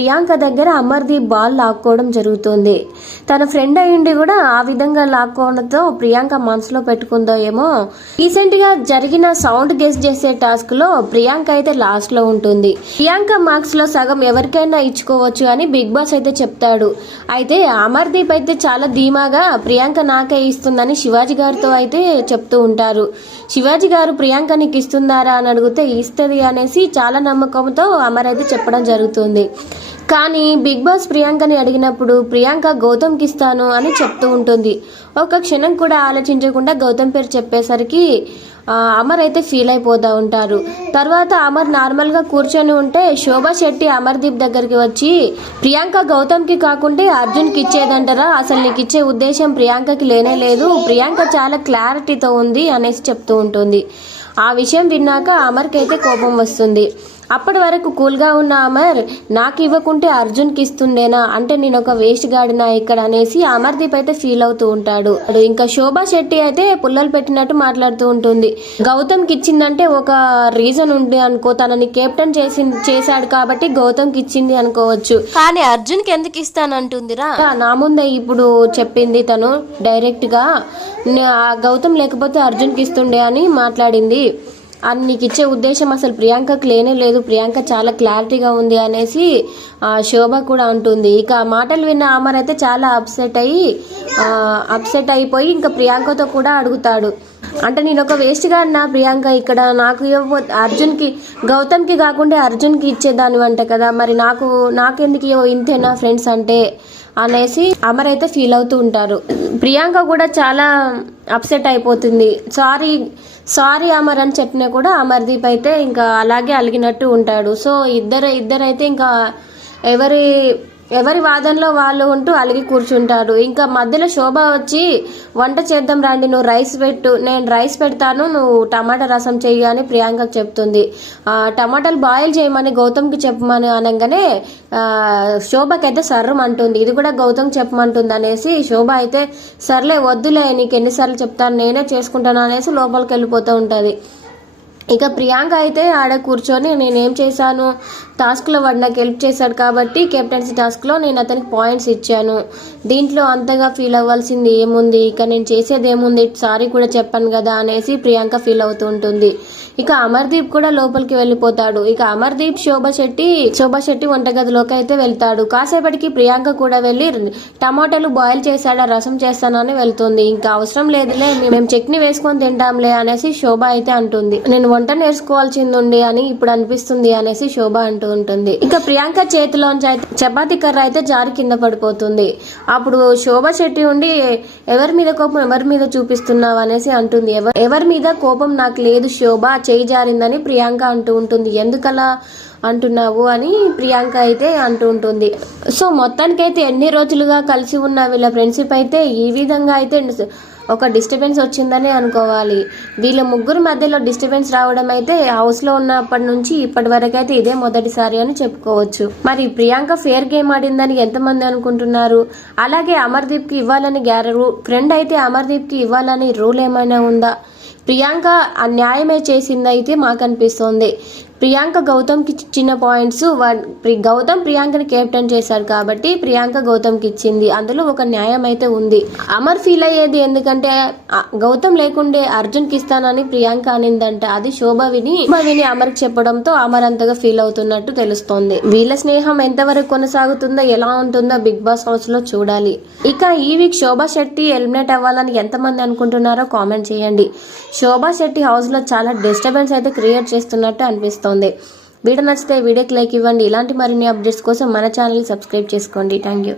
ప్రియాంక దగ్గర అమర్దీప్ బాల్ లాక్కోవడం జరుగుతుంది. తన ఫ్రెండ్ అయ్యిండి కూడా ఆ విధంగా లాక్కోవడంతో ప్రియాంక మనసులో పెట్టుకుందో ఏమో. రీసెంట్ గా జరిగిన సౌండ్ గెస్ చేసే టాస్క్ లో ప్రియాంక అయితే లాస్ట్ లో ఉంటుంది. ప్రియాంక మార్క్స్ లో సగం ఎవరికైనా ఇచ్చుకోవచ్చు అని బిగ్ బాస్ అయితే చెప్తాడు. అయితే అమర్దీప్ అయితే చాలా ధీమాగా ప్రియాంక నాకే ఇస్తుందని శివాజీ గారితో అయితే చెప్తూ ఉంటారు. శివాజీ గారు ప్రియాంక నీకు ఇస్తుందారా అని అడిగితే ఇస్తుంది అనేసి చాలా నమ్మకంతో అమర్ అయితే చెప్పడం జరుగుతుంది. కానీ బిగ్ బాస్ ప్రియాంకని అడిగినప్పుడు ప్రియాంక గౌతమ్కి ఇస్తాను అని చెప్తూ ఉంటుంది. ఒక క్షణం కూడా ఆలోచించకుండా గౌతమ్ పేరు చెప్పేసరికి అమర్ అయితే ఫీల్ అయిపోతూ ఉంటారు. తర్వాత అమర్ నార్మల్ గా కూర్చొని ఉంటే శోభా శెట్టి అమర్దీప్ దగ్గరికి వచ్చి ప్రియాంక గౌతమ్కి కాకుంటే అర్జున్కి ఇచ్చేదంటారా, అసలు నీకు ఇచ్చే ఉద్దేశం ప్రియాంకకి లేనే లేదు, ప్రియాంక చాలా క్లారిటీతో ఉంది అనేసి చెప్తూ ఉంటుంది. ఆ విషయం విన్నాక అమర్కి అయితే కోపం వస్తుంది. అప్పటి వరకు కూల్గా ఉన్న అమర్ నాకు ఇవ్వకుంటే అర్జున్కి ఇస్తుండేనా, అంటే నేను ఒక వేస్ట్ గాడినా ఇక్కడ అనేసి అమర్దీప్ అయితే ఫీల్ అవుతూ ఉంటాడు. ఇంకా శోభా శెట్టి అయితే పుల్లలు పెట్టినట్టు మాట్లాడుతూ ఉంటుంది. గౌతమ్కి ఇచ్చిందంటే ఒక రీజన్ ఉంది అనుకో, తనని కెప్టెన్ చేశాడు కాబట్టి గౌతమ్కి ఇచ్చింది అనుకోవచ్చు, కానీ అర్జున్కి ఎందుకు ఇస్తానంటుందిరా, నా ముందే ఇప్పుడు చెప్పింది తను డైరెక్ట్ గా గౌతమ్ లేకపోతే అర్జున్కి ఇస్తుండే అని మాట్లాడింది. నీకు ఇచ్చే ఉద్దేశం అసలు ప్రియాంకకు లేనే లేదు, ప్రియాంక చాలా క్లారిటీగా ఉంది అనేసి శోభ కూడా అంటుంది. ఇక మాటలు విన్న అమర్ అయితే చాలా అప్సెట్ అయిపోయి ఇంకా ప్రియాంకతో కూడా అడుగుతాడు. అంటే నేను ఒక వేస్ట్ గా నా ప్రియాంక ఇక్కడ నాకు అర్జున్కి గౌతమ్కి కాకుండా అర్జున్కి ఇచ్చేదాన్ని అంట కదా, మరి నాకెందుకు ఇంతేనా ఫ్రెండ్స్ అంటే అనేసి అమర్ అయితే ఫీల్ అవుతూ ఉంటారు. ప్రియాంక కూడా చాలా అప్సెట్ అయిపోతుంది. సారీ అమర్ అని చెప్పినా కూడా అమర్దీప్ అయితే ఇంకా అలాగే అలిగినట్టు ఉంటాడు. సో ఇద్దరైతే ఇంకా ఎవరి వాదనలో వాళ్ళు ఉంటూ అలిగి కూర్చుంటారు. ఇంకా మధ్యలో శోభ వచ్చి వంట చేద్దాం రండి, నువ్వు రైస్ పెట్టు, నేను రైస్ పెడతాను, నువ్వు టమాటా రసం చెయ్యి అని ప్రియాంకకు చెప్తుంది. టమాటాలు బాయిల్ చేయమని గౌతమ్కి చెప్పమని అనగానే శోభకైతే సర్రం అంటుంది. ఇది కూడా గౌతమ్ చెప్పమంటుంది అనేసి శోభ అయితే సర్లే వద్దులే నీకు ఎన్నిసార్లు చెప్తాను, నేనే చేసుకుంటాను అనేసి లోపలికి వెళ్ళిపోతూ ఉంటుంది. ఇక ప్రియాంక అయితే ఆడ కూర్చొని నేనేం చేశాను, టాస్క్లో వాడు నాకు హెల్ప్ చేశాడు కాబట్టి కెప్టెన్సీ టాస్క్లో నేను అతనికి పాయింట్స్ ఇచ్చాను, దీంట్లో అంతగా ఫీల్ అవ్వాల్సింది ఏముంది, ఇక నేను చేసేది ఏముంది, సారీ కూడా చెప్పాను కదా అనేసి ప్రియాంక ఫీల్ అవుతూ ఉంటుంది. ఇక అమర్దీప్ కూడా లోపలికి వెళ్ళిపోతాడు. ఇక అమర్దీప్ శోభా శెట్టి వంటగదిలోకి అయితే వెళ్తాడు. కాసేపటికి ప్రియాంక కూడా వెళ్ళి టమాటాలు బాయిల్ చేశాడా, రసం చేస్తానని వెళ్తుంది. ఇంకా అవసరం లేదులే, మేము చట్నీ వేసుకొని తింటాంలే అనేసి శోభ అయితే అంటుంది. నేను వంట నేర్చుకోవాల్సింది అని ఇప్పుడు అనిపిస్తుంది అనేసి శోభ అంటూ ఉంటుంది. ఇంకా ప్రియాంక చేతిలోంచి చపాతీ కర్ర అయితే జారి కింద పడిపోతుంది. అప్పుడు శోభా శెట్టి ఉండి ఎవరి మీద కోపం ఎవరి మీద చూపిస్తున్నావు అనేసి అంటుంది. ఎవరి మీద కోపం నాకు లేదు శోభ, చేయి జారిందని ప్రియాంక అంటూ ఉంటుంది. ఎందుకలా అంటున్నావు అని ప్రియాంక అయితే అంటూ ఉంటుంది. సో మొత్తానికైతే ఎన్ని రోజులుగా కలిసి ఉన్న వీళ్ళ ఫ్రెండ్షిప్ అయితే ఈ విధంగా అయితే ఒక డిస్టర్బెన్స్ వచ్చిందని అనుకోవాలి. వీళ్ళ ముగ్గురు మధ్యలో డిస్టర్బెన్స్ రావడం అయితే హౌస్ లో ఉన్నప్పటి నుంచి ఇప్పటి వరకు అయితే ఇదే మొదటిసారి అని చెప్పుకోవచ్చు. మరి ప్రియాంక ఫేర్ గేమ్ ఆడిందని ఎంతమంది అనుకుంటున్నారు? అలాగే అమర్దీప్ కి ఇవ్వాలని ఫ్రెండ్ అయితే అమర్దీప్ కి ఇవ్వాలని రూల్ ఏమైనా ఉందా? ప్రియాంక అన్యాయమే చేసిందైతే మాకు అనిపిస్తోంది. ప్రియాంక గౌతమ్కి ఇచ్చిన పాయింట్స్, గౌతమ్ ప్రియాంకని కెప్టెన్ చేశారు కాబట్టి ప్రియాంక గౌతమ్కి ఇచ్చింది, అందులో ఒక న్యాయం అయితే ఉంది. అమర్ ఫీల్ అయ్యేది ఎందుకంటే గౌతమ్ లేకుండే అర్జున్కి ఇస్తానని ప్రియాంక అనిందంట, అది శోభ విని అమర్కి చెప్పడంతో అమర్ అంతగా ఫీల్ అవుతున్నట్టు తెలుస్తోంది. వీళ్ళ స్నేహం ఎంతవరకు కొనసాగుతుందో ఎలా ఉంటుందో బిగ్ బాస్ హౌస్ లో చూడాలి. ఇక ఈ వీక్ శోభా శెట్టి ఎలిమినేట్ అవ్వాలని ఎంతమంది అనుకుంటున్నారో కామెంట్ చేయండి. శోభా శెట్టి హౌస్ లో చాలా డిస్టర్బెన్స్ అయితే క్రియేట్ చేస్తున్నట్టు అనిపిస్తుంది. వీడియో నచ్చితే వీడియోకి లైక్ ఇవ్వండి. ఇలాంటి మరిన్ని అప్డేట్స్ కోసం మన ఛానల్ సబ్స్క్రైబ్ చేసుకోండి. Thank you.